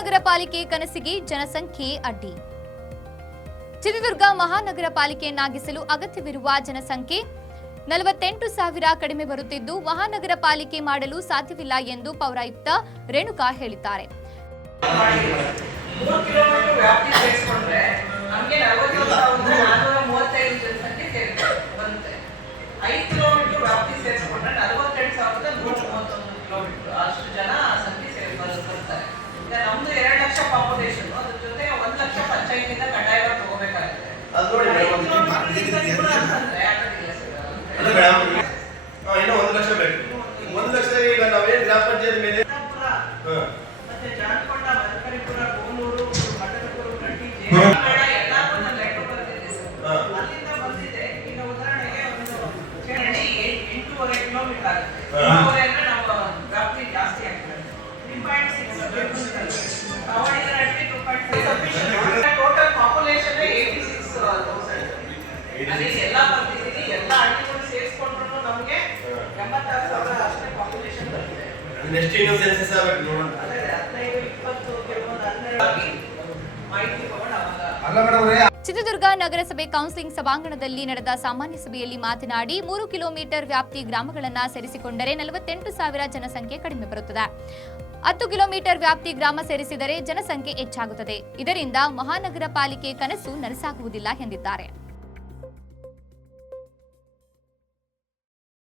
ಪಾಲಿಕೆ ಕನಸಿಗೆ ಜನಸಂಖ್ಯೆ ಅಡ್ಡಿ. ಚಿತ್ರದುರ್ಗ ಮಹಾನಗರ ಪಾಲಿಕೆಯನ್ನಾಗಿಸಲು ಅಗತ್ಯವಿರುವ ಜನಸಂಖ್ಯೆ ನಲವತ್ತೆಂಟು ಸಾವಿರ ಕಡಿಮೆ ಬರುತ್ತಿದ್ದು ಮಹಾನಗರ ಪಾಲಿಕೆ ಮಾಡಲು ಸಾಧ್ಯವಿಲ್ಲ ಎಂದು ಪೌರಾಯುಕ್ತ ರೇಣುಕಾ ಹೇಳಿದ್ದಾರೆ. ಐದು ಕಿಲೋಮೀಟರ್ ವ್ಯಾಪ್ತಿ ನಲವತ್ತೆಂಟು ಸಾವಿರದ ನೂರ ಮೂವತ್ತೊಂದು ಕಿಲೋಮೀಟರ್. ನೆಕ್ಸ್ಟ್ ಇನ್ನೂ ಸೆನ್ಸಸ್ ಆಗ್ಬೇಕು ನೋಡೋಣ. ಚಿತ್ರದುರ್ಗ ನಗರಸಭೆ ಕೌನ್ಸಿಲಿಂಗ್ ಸಭಾಂಗಣದಲ್ಲಿ ನಡೆದ ಸಾಮಾನ್ಯ ಸಭೆಯಲ್ಲಿ ಮಾತನಾಡಿ ಮೂರು ಕಿಲೋಮೀಟರ್ ವ್ಯಾಪ್ತಿ ಗ್ರಾಮಗಳನ್ನು ಸೇರಿಸಿಕೊಂಡರೆ ನಲವತ್ತೆಂಟು ಸಾವಿರ ಜನಸಂಖ್ಯೆ ಕಡಿಮೆ ಬರುತ್ತದೆ. ಹತ್ತು ಕಿಲೋಮೀಟರ್ ವ್ಯಾಪ್ತಿ ಗ್ರಾಮ ಸೇರಿಸಿದರೆ ಜನಸಂಖ್ಯೆ ಹೆಚ್ಚಾಗುತ್ತದೆ. ಇದರಿಂದ ಮಹಾನಗರ ಪಾಲಿಕೆ ಕನಸು ನನಸಾಗುವುದಿಲ್ಲ ಎಂದಿದ್ದಾರೆ.